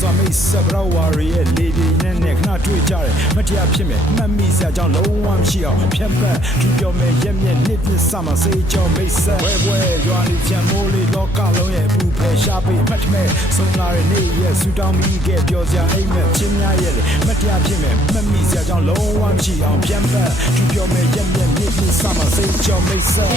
စွာမိတ်ဆက်ဘရဝါရီရဲ့လေပြေနဲ့ခဏတွေ့ကြတယ်မတရားဖြစ်မယ်မှတ်မိစရာကြောင့်လုံးဝမရှိအောင်ဖြတ်ပတ်သူပြောမယ်ရက်မြက်နှစ်ပြစမှာစေးကြောမိတ်ဆက်ဝဲရွာနေချမ်းမိုးလေးလောကလုံးရဲ့ဘူးဖယ်ရှားပေးမှတ်မဲ့ဆုံးလာတဲ့နေ့ရဲ့ဆူတောင်းပြီးခဲ့ပြောစရာအိမ်မဲ့ချင်းများရဲ့လေမတရားဖြစ်မယ်မှတ်မိစရာကြောင့်လုံးဝမရှိအောင်ဖြတ်ပတ်သူပြောမယ်ရက်မြက်နှစ်ပြစမှာစေးကြောမိတ်ဆက်